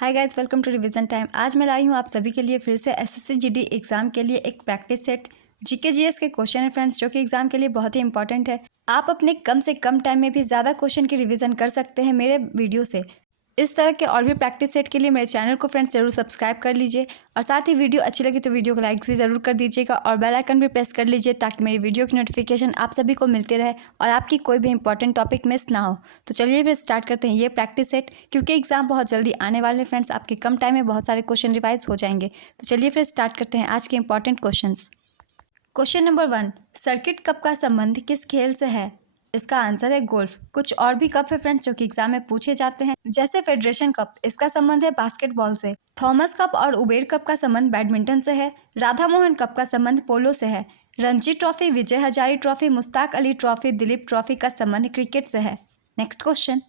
Hi guys, welcome to revision time. आज मैं लाई हूँ आप सभी के लिए फिर से एसएससी जीडी एग्जाम के लिए एक प्रैक्टिस सेट जीके जीएस के क्वेश्चन है फ्रेंड्स, जो कि एग्जाम के लिए बहुत ही इंपॉर्टेंट है। आप अपने कम से कम टाइम में भी ज़्यादा क्वेश्चन की रिवीजन कर सकते हैं मेरे वीडियो से। इस तरह के और भी प्रैक्टिस सेट के लिए मेरे चैनल को फ्रेंड्स जरूर सब्सक्राइब कर लीजिए और साथ ही वीडियो अच्छी लगी तो वीडियो को लाइक्स भी ज़रूर कर दीजिएगा और बेल आइकन भी प्रेस कर लीजिए ताकि मेरी वीडियो की नोटिफिकेशन आप सभी को मिलती रहे और आपकी कोई भी इंपॉर्टेंट टॉपिक मिस ना हो। तो चलिए फिर स्टार्ट करते हैं ये प्रैक्टिस सेट, क्योंकि एग्जाम बहुत जल्दी आने वाले फ्रेंड्स। आपके कम टाइम में बहुत सारे क्वेश्चन रिवाइज हो जाएंगे। तो चलिए फिर स्टार्ट करते हैं आज के important question. Question number 1, circuit cup का संबंध किस खेल से है? इसका आंसर है गोल्फ। कुछ और भी कप है फ्रेंड्स जो कि एग्जाम में पूछे जाते हैं, जैसे फेडरेशन कप, इसका संबंध है बास्केटबॉल से। थॉमस कप और उबेर कप का संबंध बैडमिंटन से है। राधा मोहन कप का संबंध पोलो से है। Ranji trophy, Vijay Hazare trophy, Mushtaq Ali trophy, Duleep trophy का संबंध क्रिकेट से है। नेक्स्ट क्वेश्चन,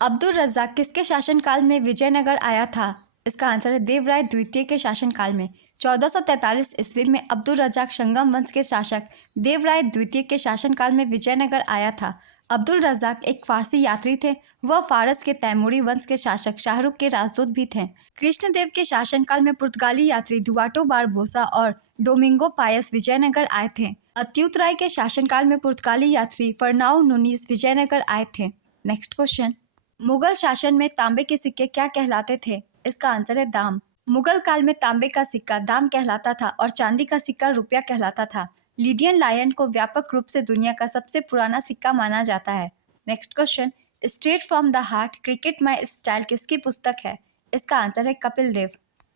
अब्दुल रज्जाक किसके शासनकाल में विजयनगर आया था? इसका आंसर है देवराय द्वितीय के शासनकाल में। 1443 ईस्वी में अब्दुल रज्जाक संगम वंश के शासक देवराय द्वितीय के शासनकाल में विजयनगर आया था। अब्दुल रज्जाक एक फारसी यात्री थे। वह फारस के तैमूरी वंश के शासक शाहरुख के राजदूत भी थे। कृष्णदेव के शासनकाल में पुर्तगाली यात्री दुआटो बारबोसा और डोमिंगो पायस विजयनगर आए थे। अत्युत राय के शासनकाल में पुर्तगाली यात्री फरनाओ नुनीज विजयनगर आए थे। नेक्स्ट क्वेश्चन, मुगल शासन में तांबे के सिक्के क्या कहलाते थे? इसका आंसर है दाम। मुगल काल में तांबे का सिक्का दाम कहलाता था और चांदी का सिक्का रुपया कहलाता था। लिडियन लायन को व्यापक रूप से दुनिया का सबसे पुराना सिक्का माना जाता है। Next question, straight from the heart cricket my style किसकी पुस्तक है? इसका आंसर है कपिल देव।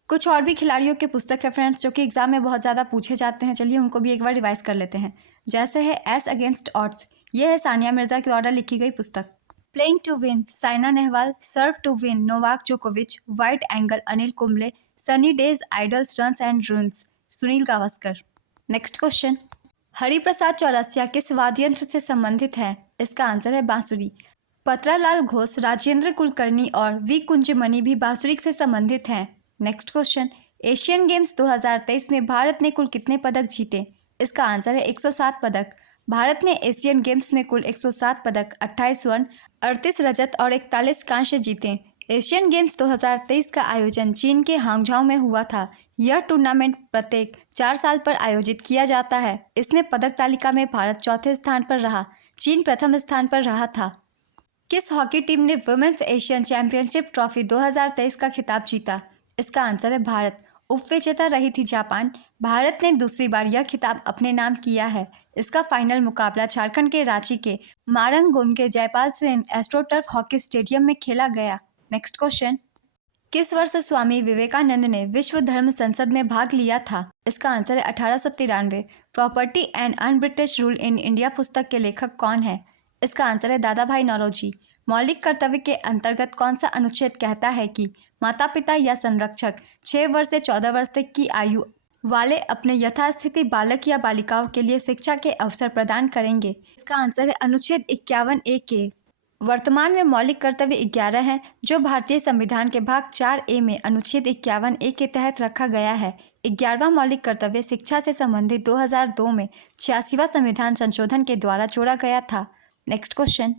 कुछ और भी खिलाड़ियों की पुस्तक है फ्रेंड्स जो कि एग्जाम में बहुत ज़्यादा पूछे जाते हैं। चलिए उनको भी एक बार रिवाइज कर लेते हैं। जैसे है एस अगेंस्ट ऑड्स, ये है सानिया मिर्जा के द्वारा लिखी गई पुस्तक। Playing to win, Saina Nehwal. Serve to win, Novak जोकोविच। Wide angle, Anil Kumble. Sunny days, idols, runs and ruins, Sunil Gavaskar. Next question, Hariprasad Chaurasia किस वाद्य यंत्र से संबंधित है? इसका आंसर है बांसुरी। पत्रालाल घोष, राजेंद्र कुलकर्णी और वी कुंजमणि भी बांसुरी से संबंधित हैं। नेक्स्ट क्वेश्चन, एशियन गेम्स 2023 में भारत ने कुल कितने पदक जीते? इसका आंसर है 107 पदक। भारत ने एशियन गेम्स में कुल 107 पदक, 28 स्वर्ण, 38 रजत और 41 कांस्य जीते। एशियन गेम्स 2023 का आयोजन चीन के हांगझाओ में हुआ था। यह टूर्नामेंट प्रत्येक 4 साल पर आयोजित किया जाता है। इसमें पदक तालिका में भारत चौथे स्थान पर रहा, चीन प्रथम स्थान पर रहा था। किस हॉकी टीम ने वुमेन्स एशियन चैंपियनशिप ट्रॉफी 2023 का खिताब जीता? इसका आंसर है भारत। उपविजेता रही थी जापान। भारत ने दूसरी बार यह खिताब अपने नाम किया है। इसका फाइनल मुकाबला झारखंड के रांची के मारंगगोम के Jaipal Sen astroturf hockey stadium में खेला गया। नेक्स्ट क्वेश्चन, किस वर्ष स्वामी विवेकानंद ने विश्व धर्म संसद में भाग लिया था? इसका आंसर है 1893। Property and un British rule in India पुस्तक के लेखक कौन है? इसका आंसर है दादा भाई नौरोजी। मौलिक कर्तव्य के अंतर्गत कौन सा अनुच्छेद कहता है कि माता पिता या संरक्षक 6 वर्ष से 14 वर्ष तक की आयु वाले अपने यथास्थिति बालक या बालिकाओं के लिए शिक्षा के अवसर प्रदान करेंगे? इसका आंसर है अनुच्छेद 51A के। वर्तमान में मौलिक कर्तव्य 11 है, जो भारतीय संविधान के भाग 4A में अनुच्छेद 51A के तहत रखा गया है। 11वां मौलिक कर्तव्य शिक्षा से संबंधित 2002 में 86वां संविधान संशोधन के द्वारा जोड़ा गया था। नेक्स्ट क्वेश्चन,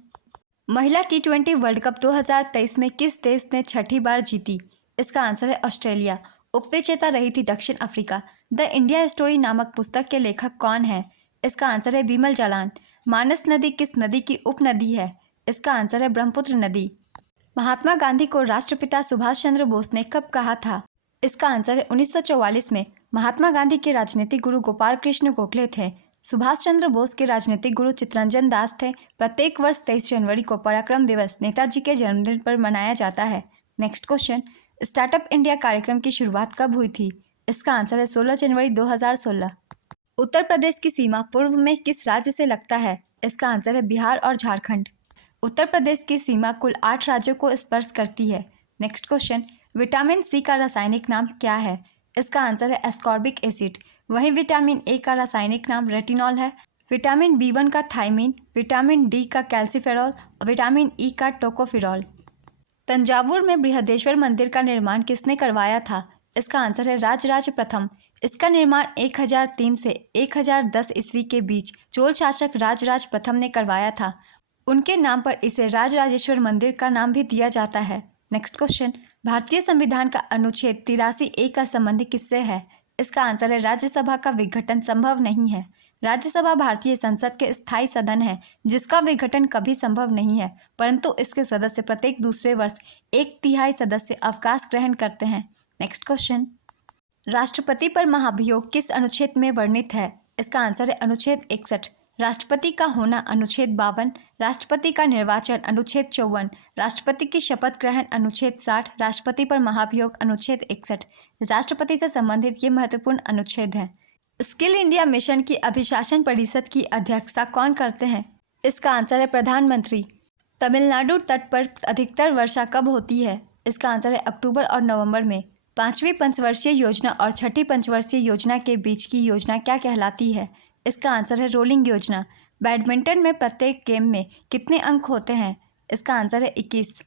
महिला T20 वर्ल्ड कप 2023 में किस देश ने 6ठी बार जीती? इसका आंसर है ऑस्ट्रेलिया। उपविजेता रही थी दक्षिण अफ्रीका। द इंडिया स्टोरी नामक पुस्तक के लेखक कौन है? इसका आंसर है बिमल जालान। मानस नदी किस नदी की उपनदी है? इसका आंसर है ब्रह्मपुत्र नदी। महात्मा गांधी को राष्ट्रपिता सुभाष चंद्र बोस ने कब कहा था? इसका आंसर है 1944 में। महात्मा गांधी के राजनीतिक गुरु गोपाल कृष्ण गोखले थे। सुभाष चंद्र बोस के राजनीतिक गुरु चित्तरंजन दास थे। प्रत्येक वर्ष 23 जनवरी को पराक्रम दिवस नेताजी के जन्मदिन पर मनाया जाता है। नेक्स्ट क्वेश्चन, स्टार्टअप इंडिया कार्यक्रम की शुरुआत कब हुई थी? इसका आंसर है 16 जनवरी 2016। उत्तर प्रदेश की सीमा पूर्व में किस राज्य से लगता है? इसका आंसर है बिहार और झारखंड। उत्तर प्रदेश की सीमा कुल 8 राज्यों को स्पर्श करती है। नेक्स्ट क्वेश्चन, विटामिन सी का रासायनिक नाम क्या है? इसका आंसर है एस्कॉर्बिक एसिड। वहीं विटामिन ए का रासायनिक नाम रेटिनॉल है। विटामिन B1 का थायमिन, विटामिन डी का कैल्सीफेरॉल, विटामिन ई का टोकोफिरॉल। तंजावुर में बृहदेश्वर मंदिर का निर्माण किसने करवाया था? इसका आंसर है राजराज प्रथम। इसका निर्माण 1003 से 1010 ईस्वी के बीच चोल शासक राजराज प्रथम ने करवाया था। उनके नाम पर इसे राजराजेश्वर मंदिर का नाम भी दिया जाता है। नेक्स्ट क्वेश्चन, भारतीय संविधान का अनुच्छेद 83A का संबंध किससे है? इसका आंसर है राज्यसभा का विघटन संभव नहीं है। राज्यसभा भारतीय संसद के स्थायी सदन है जिसका विघटन कभी संभव नहीं है, परंतु इसके सदस्य प्रत्येक दूसरे वर्ष 1/3 सदस्य अवकाश ग्रहण करते हैं। नेक्स्ट क्वेश्चन, राष्ट्रपति पर महाभियोग किस अनुच्छेद में वर्णित है? इसका आंसर है अनुच्छेद 61। राष्ट्रपति का होना अनुच्छेद 52, राष्ट्रपति का निर्वाचन अनुच्छेद 54, राष्ट्रपति की शपथ ग्रहण अनुच्छेद 60, राष्ट्रपति पर महाभियोग अनुच्छेद 61। राष्ट्रपति से संबंधित ये महत्वपूर्ण अनुच्छेद है। स्किल इंडिया मिशन की अभिशासन परिषद की अध्यक्षता कौन करते हैं? इसका आंसर है प्रधानमंत्री। तमिलनाडु तट पर अधिकतर वर्षा कब होती है? इसका आंसर है अक्टूबर और नवंबर में। 5वीं पंचवर्षीय योजना और 6ठी पंचवर्षीय योजना के बीच की योजना क्या कहलाती है? इसका आंसर है रोलिंग योजना। बैडमिंटन में प्रत्येक गेम में कितने अंक होते हैं? इसका आंसर है 21।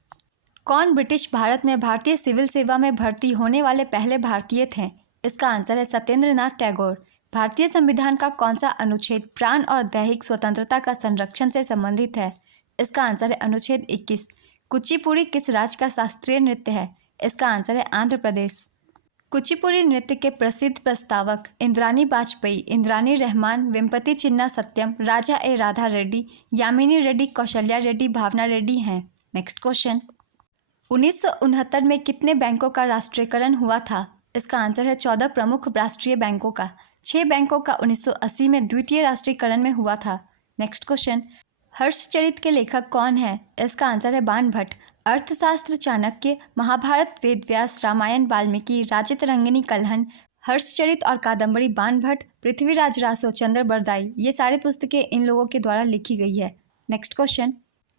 कौन ब्रिटिश भारत में भारतीय सिविल सेवा में भर्ती होने वाले पहले भारतीय थे? इसका आंसर है सत्येंद्र नाथ टैगोर। भारतीय संविधान का कौन सा अनुच्छेद प्राण और दैहिक स्वतंत्रता का संरक्षण से संबंधित है? इसका आंसर है अनुच्छेद 21। कुचिपुड़ी किस राज्य का शास्त्रीय नृत्य है? इसका आंसर है आंध्र प्रदेश। कुचिपुड़ी नृत्य के प्रसिद्ध प्रस्तावक इंद्रानी वाजपेयी, इंद्रानी रहमान, वेम्पति चिन्ना सत्यम, राजा ए राधा रेड्डी, यामिनी रेड्डी, कौशल्या रेड्डी, भावना रेड्डी हैं। नेक्स्ट क्वेश्चन, 1969 में कितने बैंकों का राष्ट्रीयकरण हुआ था? इसका आंसर है 14 प्रमुख राष्ट्रीय बैंकों का। 6 बैंकों का 1980 में द्वितीय राष्ट्रीयकरण में हुआ था। नेक्स्ट क्वेश्चन, हर्षचरित के लेखक कौन है? इसका आंसर है बाण भट्ट। अर्थशास्त्र चाणक्य, महाभारत वेद व्यास, रामायण वाल्मीकि, राजतरंगिनी कल्हण, हर्षचरित और कादम्बरी बाण भट्ट, पृथ्वीराज रासो, चंद्र बरदाई, ये सारी पुस्तकें इन लोगों के द्वारा लिखी गई है। नेक्स्ट क्वेश्चन,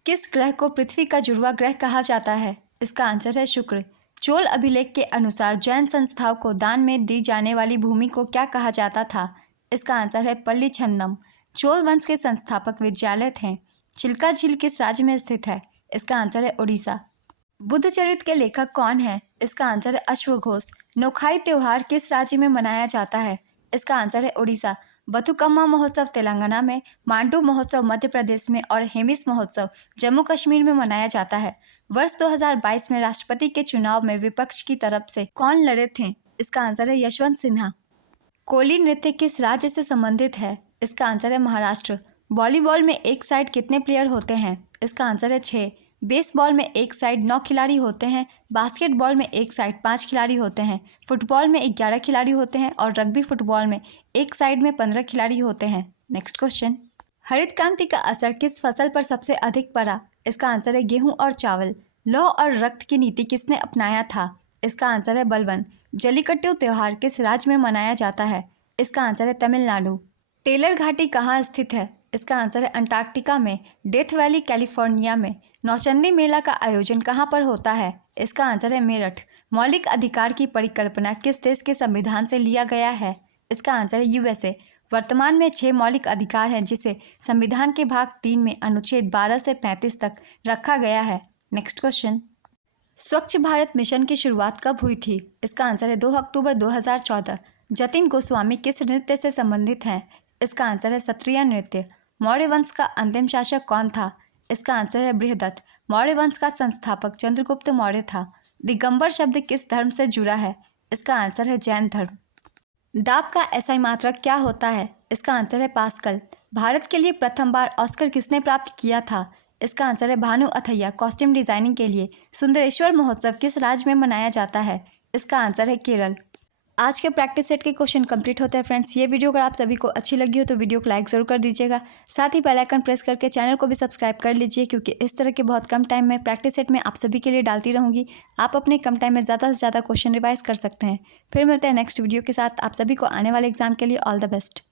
किस ग्रह को पृथ्वी का जुड़वा ग्रह कहा जाता है? इसका आंसर है शुक्र। चोल अभिलेख के अनुसार जैन संस्थाओं को दान में दी जाने वाली भूमि को क्या कहा जाता था? इसका आंसर है पल्ली छंदम। चोल वंश के संस्थापक विद्यालय थे। चिल्का झील किस राज्य में स्थित है? इसका आंसर है उड़ीसा। बुद्ध चरित के लेखक कौन है? इसका आंसर है अश्वघोष। नोखाई त्योहार किस राज्य में मनाया जाता है? इसका आंसर है उड़ीसा। बथुकम्मा महोत्सव तेलंगाना में, मांडू महोत्सव मध्य प्रदेश में और हेमिस महोत्सव जम्मू कश्मीर में मनाया जाता है। वर्ष 2022 में राष्ट्रपति के चुनाव में विपक्ष की तरफ से कौन लड़े थे? इसका आंसर है यशवंत सिन्हा। कोली नृत्य किस राज्य से संबंधित है? इसका आंसर है महाराष्ट्र। वॉलीबॉल में एक साइड कितने प्लेयर होते हैं? इसका आंसर है 6। बेसबॉल में एक साइड 9 खिलाड़ी होते हैं। बास्केटबॉल में एक साइड 5 खिलाड़ी होते हैं। फुटबॉल में 11 खिलाड़ी होते हैं और रग्बी फुटबॉल में एक साइड में 15 खिलाड़ी होते हैं। नेक्स्ट क्वेश्चन, हरित क्रांति का असर किस फसल पर सबसे अधिक पड़ा? इसका आंसर है गेहूं और चावल। लौह और रक्त की नीति किसने अपनाया था? इसका आंसर है बलवन। जल्लीकट्टू त्यौहार किस राज्य में मनाया जाता है? इसका आंसर है तमिलनाडु। टेलर घाटी कहाँ स्थित है? इसका आंसर है अंटार्कटिका में। डेथ वैली कैलिफोर्निया में। नौचंदी मेला का आयोजन कहाँ पर होता है? इसका आंसर है मेरठ। मौलिक अधिकार की परिकल्पना किस देश के संविधान से लिया गया है? इसका आंसर है यूएसए। वर्तमान में 6 मौलिक अधिकार हैं जिसे संविधान के भाग 3 में अनुच्छेद 12 से 35 तक रखा गया है। नेक्स्ट क्वेश्चन, स्वच्छ भारत मिशन की शुरुआत कब हुई थी? इसका आंसर है 2 अक्टूबर 2014। जतिन गोस्वामी किस नृत्य से संबंधित हैं? इसका आंसर है सत्रिया नृत्य। मौर्य वंश का अंतिम शासक कौन था? इसका आंसर है बृहदत्त। मौर्य वंश का संस्थापक चंद्रगुप्त मौर्य था। दिगंबर शब्द किस धर्म से जुड़ा है? इसका आंसर है जैन धर्म। दाब का एसआई मात्रक क्या होता है? इसका आंसर है पास्कल। भारत के लिए प्रथम बार ऑस्कर किसने प्राप्त किया था? इसका आंसर है भानु अथैया, कॉस्ट्यूम डिजाइनिंग के लिए। सुंदरेश्वर महोत्सव किस राज्य में मनाया जाता है? इसका आंसर है केरल। आज के प्रैक्टिस सेट के क्वेश्चन कंप्लीट होते हैं फ्रेंड्स। ये वीडियो अगर आप सभी को अच्छी लगी हो तो वीडियो को लाइक ज़रूर कर दीजिएगा। साथ ही बेल आइकन प्रेस करके चैनल को भी सब्सक्राइब कर लीजिए, क्योंकि इस तरह के बहुत कम टाइम में प्रैक्टिस सेट में आप सभी के लिए डालती रहूँगी। आप अपने कम टाइम में ज़्यादा से ज़्यादा क्वेश्चन रिवाइज कर सकते हैं। फिर मिलते हैं नेक्स्ट वीडियो के साथ। आप सभी को आने वाले एग्जाम के लिए ऑल द बेस्ट।